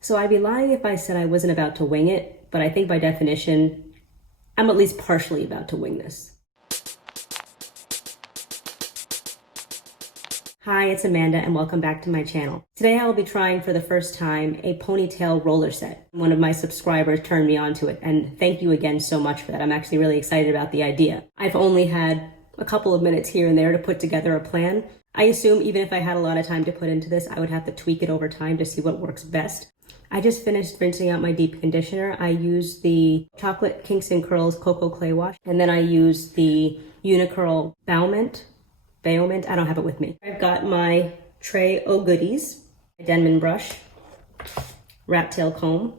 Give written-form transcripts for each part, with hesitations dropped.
So I'd be lying if I said I wasn't about to wing it, but I think by definition, I'm at least partially about to wing this. Hi, it's Amanda and welcome back to my channel. Today I will be trying for the first time a ponytail roller set. One of my subscribers turned me on to it, and thank you again so much for that. I'm actually really excited about the idea. I've only had a couple of minutes here and there to put together a plan. I assume even if I had a lot of time to put into this, I would have to tweak it over time to see what works best. I just finished rinsing out my deep conditioner. I used the Chocolate Kinks and Curls Cocoa Clay Wash, and then I used the Uniqurl Aloemint. I don't have it with me. I've got my tray o' goodies, a Denman brush, rat tail comb.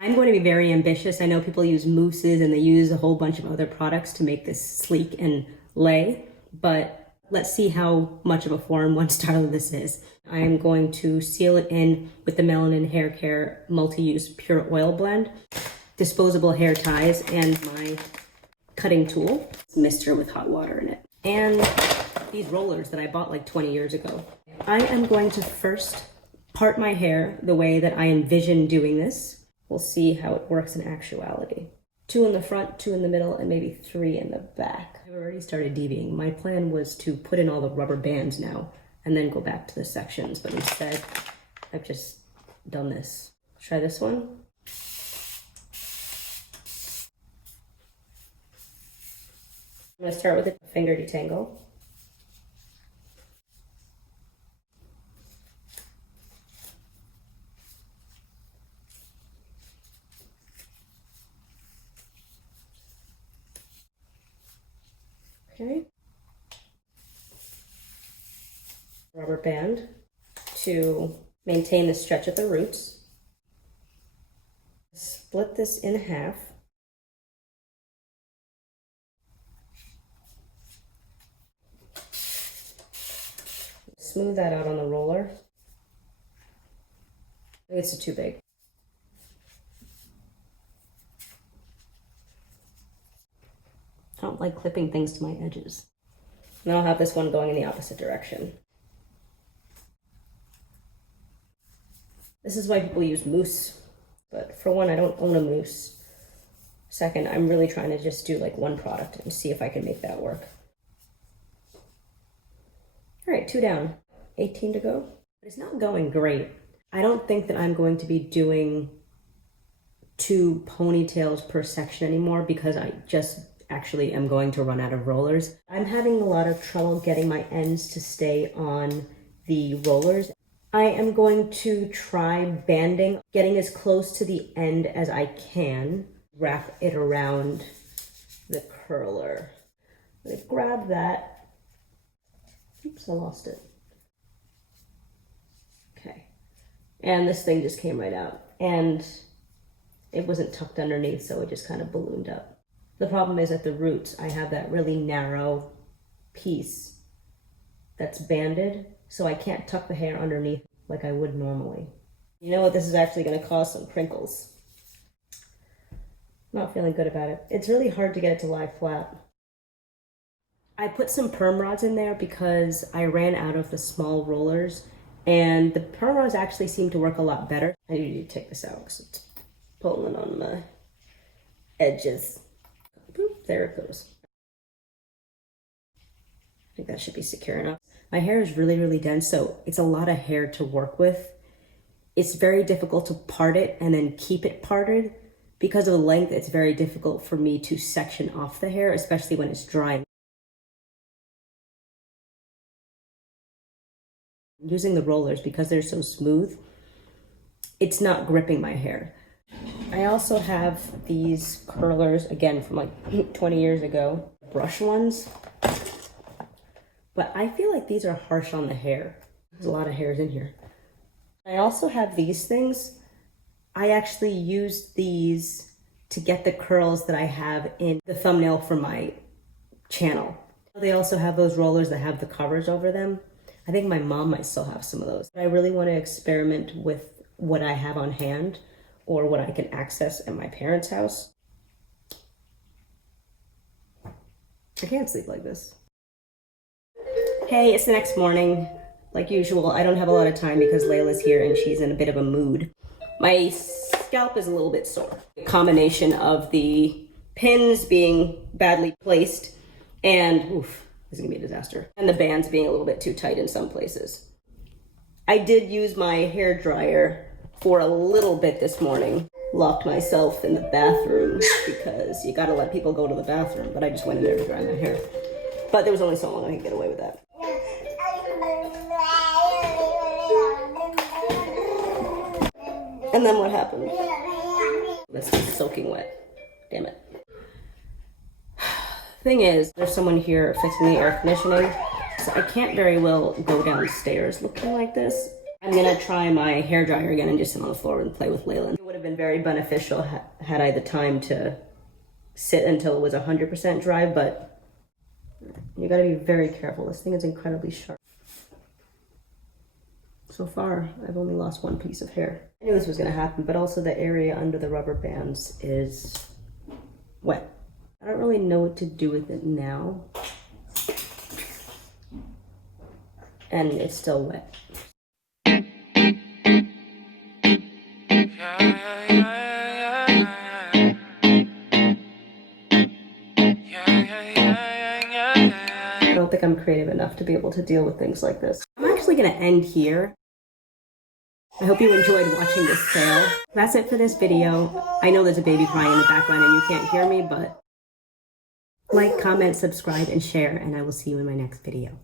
I'm going to be very ambitious. I know people use mousses and they use a whole bunch of other products to make this sleek and lay, but let's see how much of a 4-in-1 style this is. I am going to seal it in with the Melanin Hair Care Multi-Use Pure Oil Blend, disposable hair ties, and my cutting tool, mister with hot water in it, and these rollers that I bought like 20 years ago. I am going to first part my hair the way that I envision doing this. We'll see how it works in actuality. 2 in the front, 2 in the middle, and maybe 3 in the back. I've already started deviating. My plan was to put in all the rubber bands now and then go back to the sections, but instead I've just done this. Try this one. I'm gonna start with a finger detangle. Okay. Rubber band to maintain the stretch at the roots. Split this in half. Smooth that out on the roller. It's too big. I don't like clipping things to my edges. And then I'll have this one going in the opposite direction. This is why people use mousse, but for one, I don't own a mousse. Second, I'm really trying to just do like one product and see if I can make that work. All right, 2 down, 18 to go. But it's not going great. I don't think that I'm going to be doing 2 ponytails per section anymore because I just actually am going to run out of rollers. I'm having a lot of trouble getting my ends to stay on the rollers. I am going to try banding, getting as close to the end as I can. Wrap it around the curler. I'm gonna grab that. Oops, I lost it. Okay. And this thing just came right out. And it wasn't tucked underneath, so it just kind of ballooned up. The problem is at the roots, I have that really narrow piece that's banded, so I can't tuck the hair underneath like I would normally. You know what? This is actually going to cause some crinkles. Not feeling good about it. It's really hard to get it to lie flat. I put some perm rods in there because I ran out of the small rollers, and the perm rods actually seem to work a lot better. I need to take this out because it's pulling on my edges. Boop, there it goes. I think that should be secure enough. My hair is really, really dense, so it's a lot of hair to work with. It's very difficult to part it and then keep it parted. Because of the length, it's very difficult for me to section off the hair, especially when it's dry. Using the rollers, because they're so smooth, it's not gripping my hair. I also have these curlers, again, from like 20 years ago, brush ones. But I feel like these are harsh on the hair. There's a lot of hairs in here. I also have these things. I actually used these to get the curls that I have in the thumbnail for my channel. They also have those rollers that have the covers over them. I think my mom might still have some of those. I really want to experiment with what I have on hand or what I can access at my parents' house. I can't sleep like this. Hey, it's the next morning. Like usual, I don't have a lot of time because Layla's here and she's in a bit of a mood. My scalp is a little bit sore. A combination of the pins being badly placed and, oof, this is gonna be a disaster, and the bands being a little bit too tight in some places. I did use my hair dryer for a little bit this morning. Locked myself in the bathroom because you gotta let people go to the bathroom, but I just went in there to dry my hair. But there was only so long I could get away with that. And then what happened? This is soaking wet. Damn it. Thing is, there's someone here fixing the air conditioning, so I can't very well go downstairs looking like this. I'm gonna try my hair dryer again and just sit on the floor and play with Leyland. It would have been very beneficial had I the time to sit until it was 100% dry, but you gotta be very careful. This thing is incredibly sharp. So far, I've only lost one piece of hair. I knew this was gonna happen, but also the area under the rubber bands is wet. I don't really know what to do with it now. And it's still wet. I don't think I'm creative enough to be able to deal with things like this. I'm actually gonna end here. I hope you enjoyed watching this fail. That's it for this video. I know there's a baby crying in the background and you can't hear me, but like, comment, subscribe, and share, and I will see you in my next video.